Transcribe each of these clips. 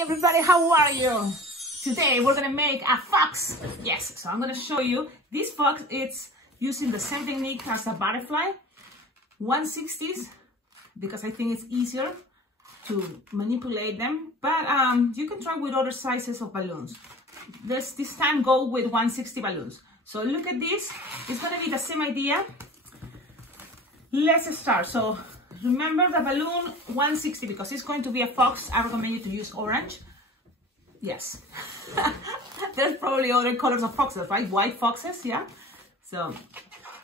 Hey everybody, how are you? Today we're gonna make a fox. Yes, so I'm gonna show you this fox. It's using the same technique as a butterfly, 160's, because I think it's easier to manipulate them. But you can try with other sizes of balloons. Let's this time go with 160 balloons. So look at this. It's gonna be the same idea. Let's start. So remember the balloon 160, because it's going to be a fox. I recommend you to use orange. Yes. There's probably other colors of foxes, right? White foxes, yeah. So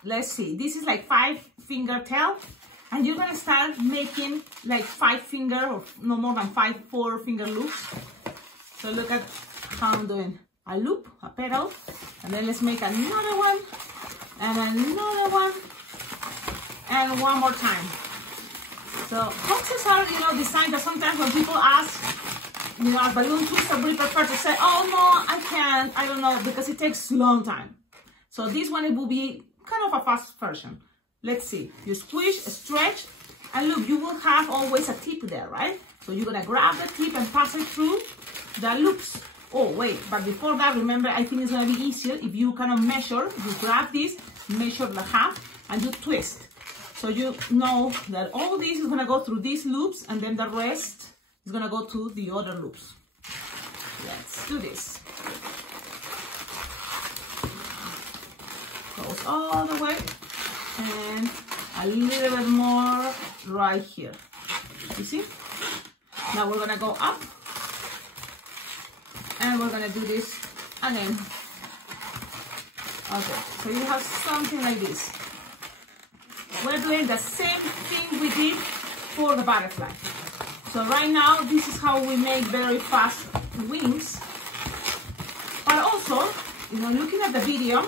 let's see. This is like 5-finger tail, and you're gonna start making like 5-finger or no more than 4-finger loops. So look at how I'm doing a loop, a petal, and then let's make another one and another one and one more time. So foxes are, designed that sometimes when people ask, a balloon twister, we prefer to say, oh no, I can't, I don't know, because it takes a long time. So this one, it will be kind of a fast version. Let's see. You squish, stretch, and look, you will have always a tip there, right? So you're gonna grab the tip and pass it through the loops. Oh wait, but before that, remember, I think it's gonna be easier if you kind of measure. You grab this, measure the half, and you twist. So you know that all this is gonna go through these loops, and then the rest is gonna go to the other loops. Let's do this. Goes all the way, and a little bit more right here. You see? Now we're gonna go up, and we're gonna do this again. Okay, so you have something like this. We're doing the same thing we did for the butterfly. So right now, this is how we make very fast wings. But also, looking at the video,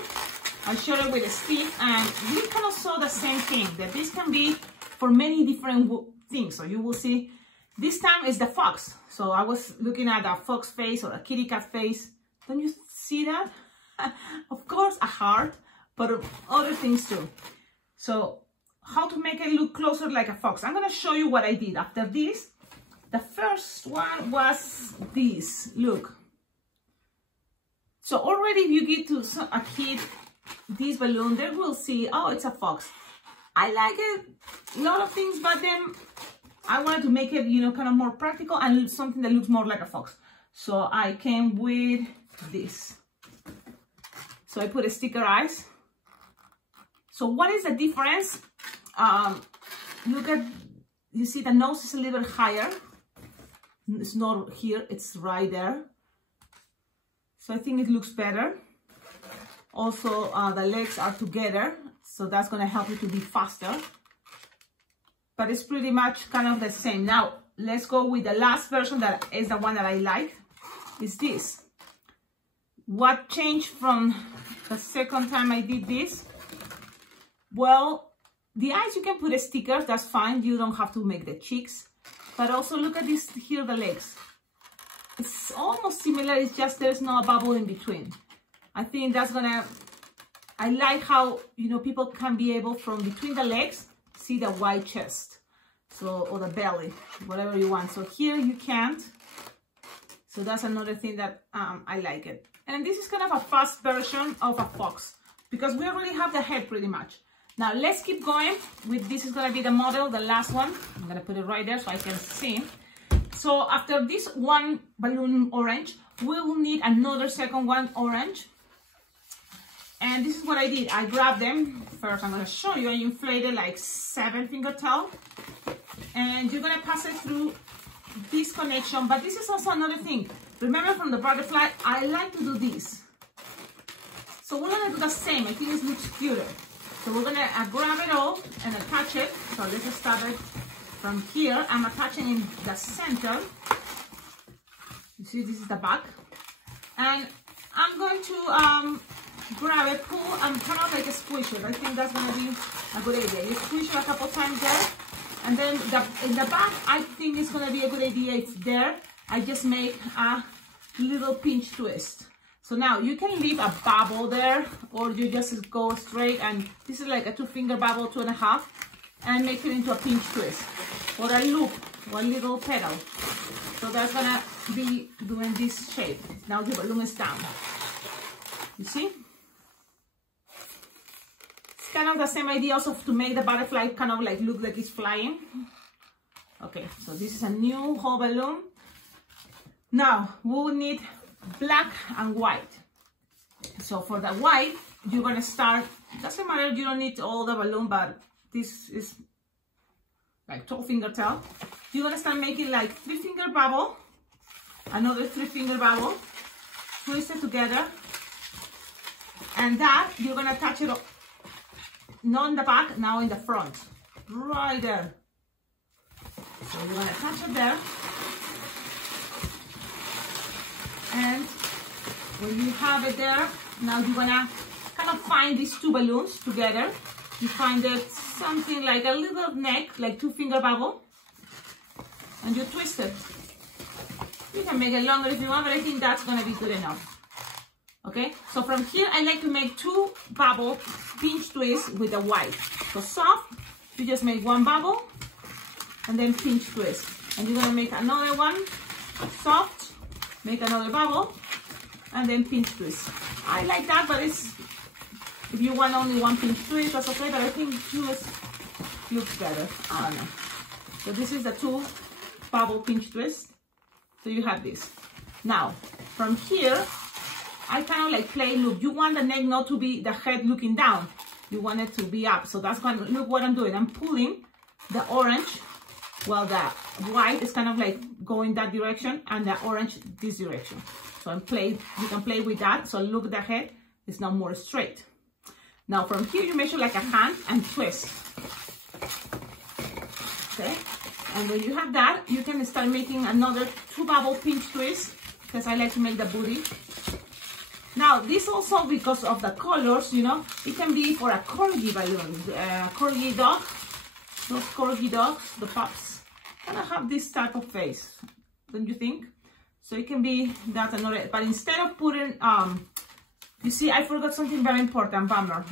I showed it with a stick, and we kind of saw the same thing, that this can be for many different things. So you will see, this time is the fox. So I was looking at a fox face or a kitty cat face. Don't you see that? Of course, a heart, but other things too. So how to make it look closer like a fox. I'm gonna show you what I did. After this, the first one was this, look. So already if you give to a kid this balloon, they will see, oh, it's a fox. I like it, a lot of things, but then I wanted to make it, kind of more practical and something that looks more like a fox. So I came with this. So I put a sticker eyes. So what is the difference? Look at, you see the nose is a little higher. It's not here, it's right there. So I think it looks better. Also, the legs are together, so that's gonna help you to be faster. But it's pretty much kind of the same. Now, let's go with the last version, that is the one that I like, is this. What changed from the second time I did this? Well, the eyes, you can put a sticker, that's fine. You don't have to make the cheeks. But also look at this here, the legs. It's almost similar, it's just there's no bubble in between. I think that's gonna, I like how, people can be able from between the legs, see the white chest. So, or the belly, whatever you want. So here you can't. So that's another thing that I like it. And this is kind of a fast version of a fox, because we already have the head pretty much. Now let's keep going with, this is gonna be the model, the last one. I'm gonna put it right there so I can see. So after this one balloon orange, we will need another second one orange. And this is what I did. I grabbed them. First, I'm gonna show you, I inflated like 7-finger tail. And you're gonna pass it through this connection, but this is also another thing. Remember from the butterfly, I like to do this. So we're gonna do the same. I think it looks cuter. So we're gonna grab it all and attach it. So let's start it from here. I'm attaching in the center. You see, this is the back. And I'm going to grab it, pull, and kind of like a squish it. I think that's gonna be a good idea. You squish it a couple times there. And then in the back, I think it's gonna be a good idea if there, I just make a little pinch twist. So now you can leave a bubble there, or you just go straight, and this is like a 2-finger bubble, 2.5, and make it into a pinch twist, or a loop, or a little petal. So that's gonna be doing this shape. Now the balloon is down. You see? It's kind of the same idea also to make the butterfly kind of like look like it's flying. Okay, so this is a new whole balloon. Now we will need black and white. So for the white, you're gonna start, doesn't matter, you don't need all the balloon, but this is like 12-finger tail. You're gonna start making like 3-finger bubble, another 3-finger bubble, twist it together, and that you're gonna attach it up, not in the back, now in the front, right there. So you're gonna attach it there, and when you have it there, now you're gonna kind of find these two balloons together. You find it something like a little neck, like 2-finger bubble, and you twist it. You can make it longer if you want, but I think that's gonna be good enough. Okay, so from here I like to make 2 bubble pinch twists with the white. So soft, you just make 1 bubble and then pinch twist, and you're gonna make another one soft, make another bubble, and then pinch twist. I like that, but it's, if you want only 1 pinch twist, that's okay, but I think twist looks better. I don't know. So this is the 2 bubble pinch twist. So you have this. Now, from here, I kind of like play, look, you want the neck not to be the head looking down. You want it to be up. So that's going to, look what I'm doing. I'm pulling the orange, well, the white is kind of like going that direction, and the orange this direction. So I'm playing, you can play with that. So look, the head is now more straight. Now from here, you measure like a hand and twist. Okay. And when you have that, you can start making another 2 bubble pinch twist, because I like to make the booty. Now this also, because of the colors, you know, it can be for a corgi balloon, corgi dog. Those corgi dogs, the pups, kind of have this type of face, don't you think? So it can be that another, but instead of putting, you see, I forgot something very important, bummer.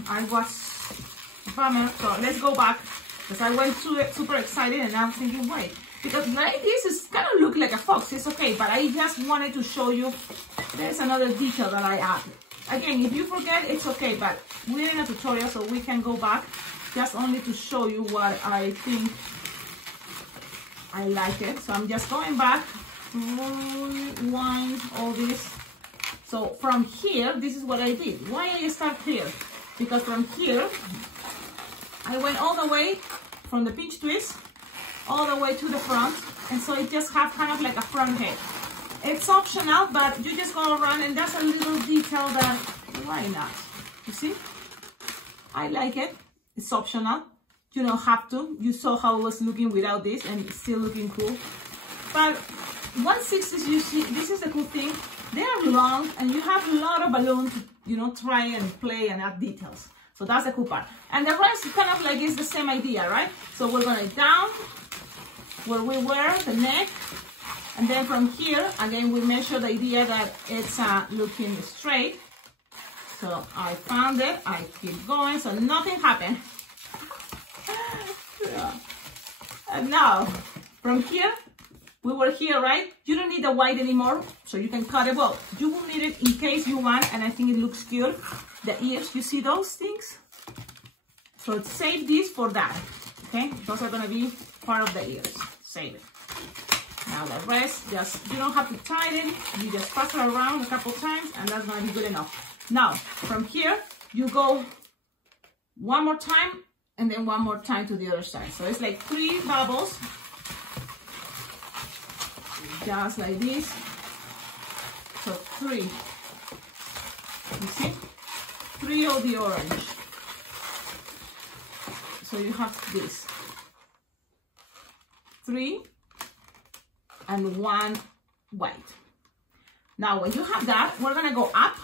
So let's go back, because I went super excited, and I was thinking, wait, because like this is kind of look like a fox, it's okay, but I just wanted to show you, there's another detail that I added. Again, if you forget, it's okay, but we're in a tutorial, so we can go back, just only to show you what I think I like it. So I'm just going back, rewind all this. So from here, this is what I did. Why I start here? Because from here, I went all the way from the pinch twist, all the way to the front, and so it just have kind of like a front head. It's optional, but you just go around, and that's a little detail that, why not? You see? I like it. It's optional. You don't have to. You saw how it was looking without this, and it's still looking cool. But 160's, you see, this is the cool thing. They are long, and you have a lot of balloons to, you know, try and play and add details. So that's the cool part. And the rest kind of like is the same idea, right? So we're going down where we were, the neck. And then from here, again, we measure the idea that it's looking straight. So I found it, I keep going, so nothing happened. Yeah. And now, from here, we were here, right? You don't need the white anymore, so you can cut it. Well, you will need it in case you want, and I think it looks good. The ears, you see those things? So save this for that, okay? Those are gonna be part of the ears. Save it. Now the rest, just, you don't have to tighten, you just pass it around a couple times, and that's gonna be good enough. Now, from here, you go 1 more time, and then 1 more time to the other side. So it's like 3 bubbles, just like this. So 3, you see? 3 of the orange. So you have this. 3 and 1 white. Now, when you have that, we're gonna go up,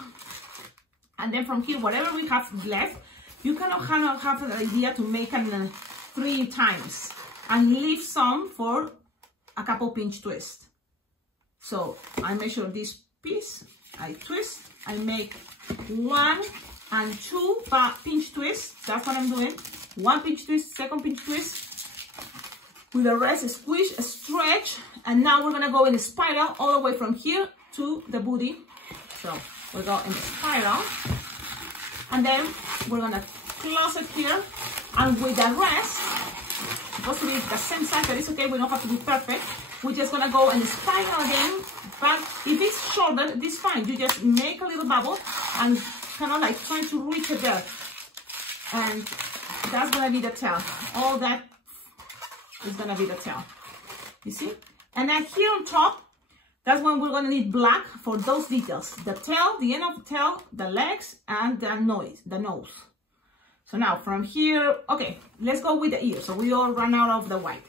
and then from here, whatever we have left, you kind of have an idea to make an 3 times and leave some for a couple pinch twists. So I measure this piece, I twist, I make 1 and 2 pinch twists. That's what I'm doing. 1 pinch twist, 2nd pinch twist, with the rest, squish, stretch, and now we're gonna go in a spiral all the way from here to the booty. So we'll go in a spiral, and then we're gonna close it here, and with the rest, supposed to be the same size, but it's okay, we don't have to be perfect. We're just gonna go in a spiral again, but if it's shorter, it's fine. You just make a little bubble and kind of like trying to reach it there. And that's gonna be the tail. All that is gonna be the tail. You see? And then here on top, that's when we're gonna need black for those details. The tail, the end of the tail, the legs, and the nose. So now from here, okay, let's go with the ear. So we all run out of the white.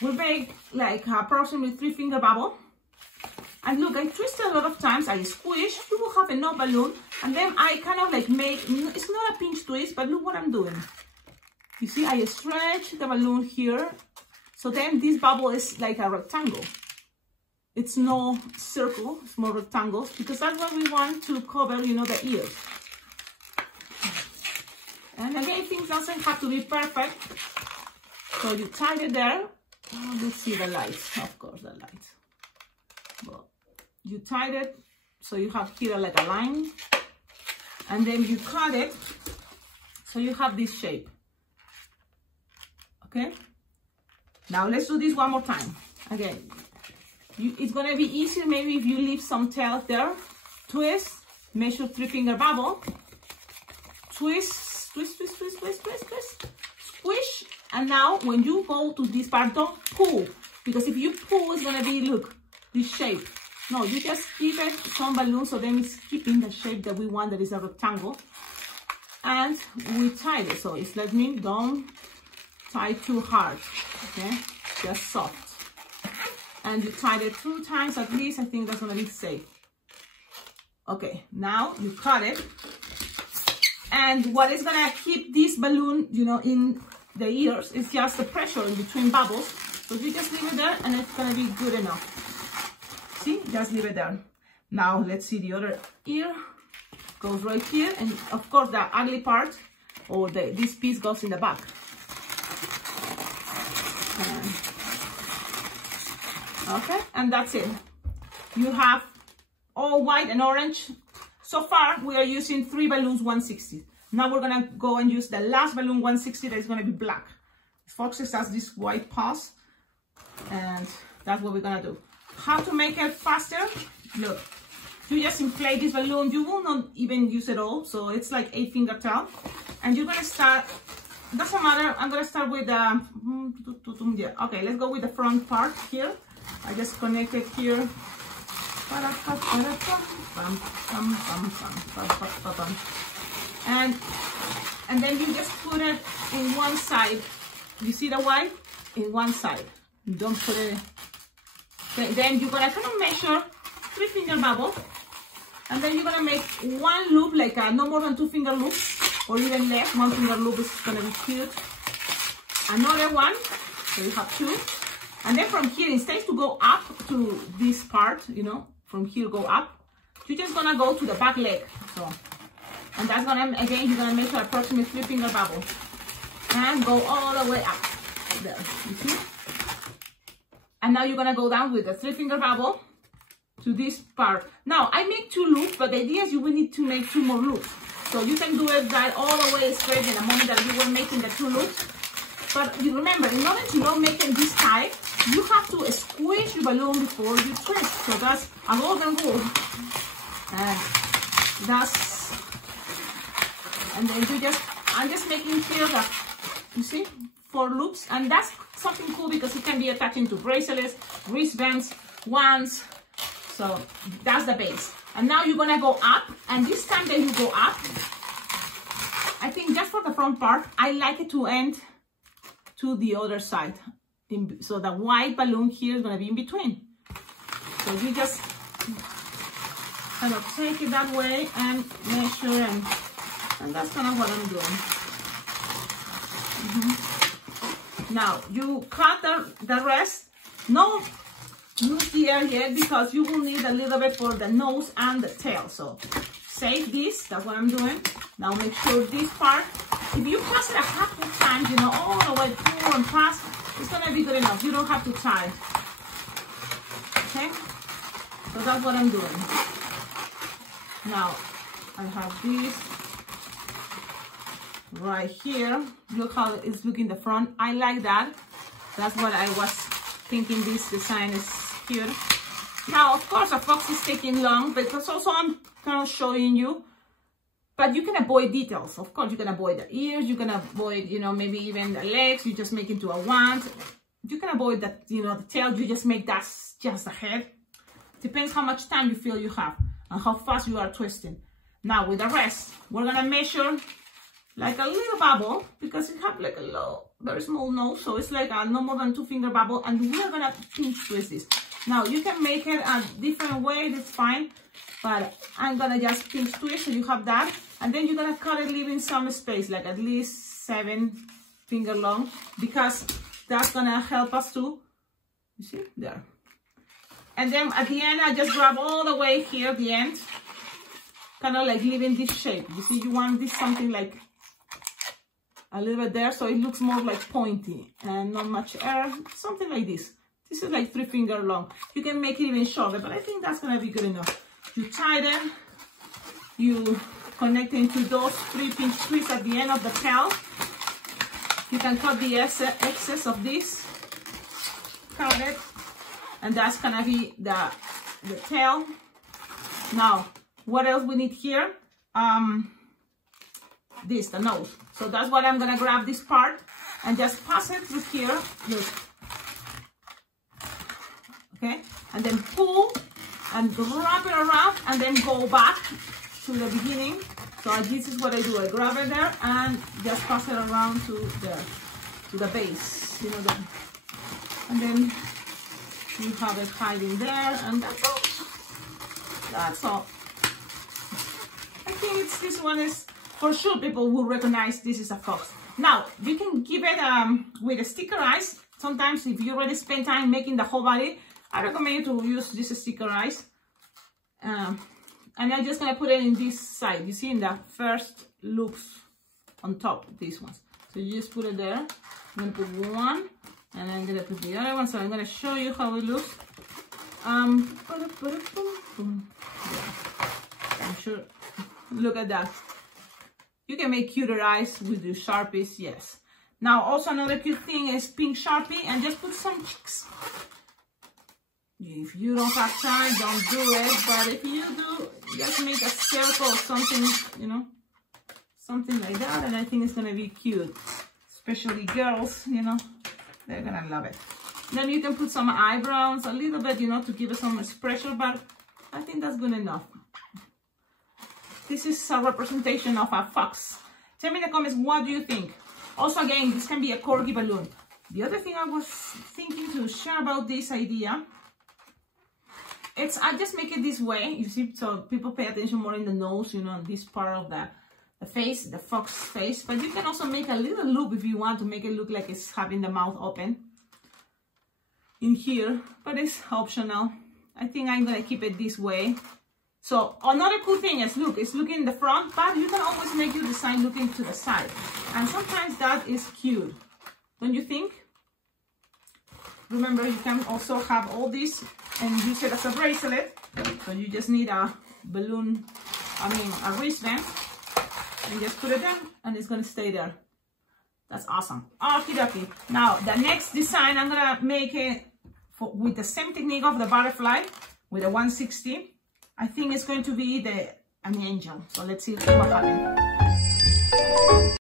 We'll make like approximately 3-finger bubble. And look, I twist a lot of times, I squish, you will have enough balloon, and then I kind of like make, it's not a pinch twist, but look what I'm doing. You see, I stretch the balloon here, so then this bubble is like a rectangle. It's no circle, it's more rectangles, because that's what we want to cover, you know, the ears. And again, things doesn't have to be perfect. So you tie it there. Oh, let's see the lights, of course, the lights. Well, you tied it, so you have here like a line, and then you cut it, so you have this shape. Okay? Now let's do this one more time. Again, it's gonna be easier maybe if you leave some tail there. Twist, measure 3-finger bubble, twist, twist, twist, twist, twist, twist, twist, squish, and now when you go to this part, don't pull, because if you pull, it's gonna be, look, this shape. No, you just give it some balloon, so then it's keeping the shape that we want, that is a rectangle. And we tie it, so it's like me, don't tie too hard, okay? Just soft. And you tie it 2 times at least, I think that's gonna be safe. Okay, now you cut it. And what is gonna keep this balloon, you know, in the ears is just the pressure in between bubbles. So you just leave it there and it's gonna be good enough. See, just leave it there. Now let's see the other ear. Goes right here, and of course the ugly part, or this piece goes in the back. Okay, and that's it. You have all white and orange. So far we are using 3 balloons 160. Now we're gonna go and use the last balloon 160 that is gonna be black. Foxes has this white paws, and that's what we're gonna do. How to make it faster? Look, you just inflate this balloon. You will not even use it all, so it's like 8-finger tail. And you're gonna start, doesn't matter, I'm gonna start with the, okay, let's go with the front part here. I just connect it here. And then you just put it in one side. You see the white? In one side. You don't put it. Then you're gonna kind of measure 3-finger bubble, and then you're gonna make 1 loop, like no more than 2-finger loop, or even less. 1-finger loop is gonna be cute. Another one, so you have 2, and then from here, instead to go up to this part, you know, from here go up, you're just gonna go to the back leg. So, and that's gonna, again, you're gonna measure approximately 3-finger bubble, and go all the way up there. You see? And now you're gonna go down with the 3-finger bubble to this part. Now I make 2 loops, but the idea is you will need to make 2 more loops. So you can do it that all the way straight in the moment that you were making the 2 loops. But you remember, in order to not make it this tight, you have to squish your balloon before you twist. So that's a golden rule. And that's, and then you just, I'm just making here that, you see, 4 loops, and that's something cool because it can be attaching to bracelets, wristbands, wands. So that's the base. And now you're gonna go up, and this time that you go up, I think just for the front part, I like it to end to the other side. So the white balloon here is gonna be in between. So you just kind of take it that way and measure, and that's kind of what I'm doing. Now you cut the rest. No use the air yet, because you will need a little bit for the nose and the tail. So save this, that's what I'm doing. Now make sure this part, if you pass it a couple times, you know, all the way through and pass, It's gonna be good enough. You don't have to tie. Okay? So that's what I'm doing. Now, I have this right here. Look how it's looking in the front. I like that. That's what I was thinking. This design is cute. Now, of course, a fox is taking long, but that's also I'm kind of showing you. But you can avoid details. Of course, you can avoid the ears. You can avoid, you know, maybe even the legs. You just make into a wand. You can avoid that, you know, the tail. You just make that just the head. Depends how much time you feel you have and how fast you are twisting. Now, with the rest, we're gonna measure like a little bubble because it have like a low, very small nose. So it's like a no more than 2-finger bubble, and we're gonna pinch twist this. Now, you can make it a different way. That's fine. But I'm gonna just pinch twist so you have that, and then you're gonna cut it, leaving some space, like at least 7 finger long, because that's gonna help us to, you see, there. And then at the end, I just grab all the way here, the end, kind of like leaving this shape. You see, you want this something like a little bit there, so it looks more like pointy and not much air, something like this. This is like 3 finger long. You can make it even shorter, but I think that's gonna be good enough. You tighten, you connect into those 3 pinch twists at the end of the tail. You can cut the excess of this, cut it, and that's gonna be the tail. Now, what else we need here? This, the nose. So that's what I'm gonna grab this part and just pass it through here. Look. Okay, and then pull and wrap it around and then go back to the beginning. So this is what I do. I grab it there and just pass it around to the base, you know, and then you have it hiding there, and that's all. That's all. I think this one is, for sure people will recognize this is a fox. Now, you can give it with a sticker eyes. Sometimes if you already spend time making the whole body, I recommend you to use this sticker eyes. And I'm just gonna put it in this side. You see, in the first loops on top, these ones. So you just put it there. I'm gonna put one, and I'm gonna put the other one. So I'm gonna show you how it looks. I'm sure. Look at that. You can make cuter eyes with the Sharpies, yes. Now, also another cute thing is pink Sharpie, and just put some cheeks. If you don't have time, don't do it. But if you do, just make a circle or something, you know, something like that, and I think it's gonna be cute. Especially girls, you know, they're gonna love it. Then you can put some eyebrows, a little bit, you know, to give it some expression, but I think that's good enough. This is a representation of a fox. Tell me in the comments, what do you think? Also, again, this can be a corgi balloon. The other thing I was thinking to share about this idea, I just make it this way, you see, so people pay attention more in the nose, you know, this part of the face, the fox face. But you can also make a little loop if you want to make it look like it's having the mouth open in here, but it's optional. I think I'm gonna keep it this way. So another cool thing is, look, it's looking in the front, but you can always make your design looking to the side. And sometimes that is cute, don't you think? Remember, you can also have all this and use it as a bracelet. So you just need a balloon, a wristband, and just put it in, and it's gonna stay there. That's awesome. Okie dokie. Now, the next design, I'm gonna make it with the same technique of the butterfly, with a 160. I think it's going to be an angel. So let's see what happens.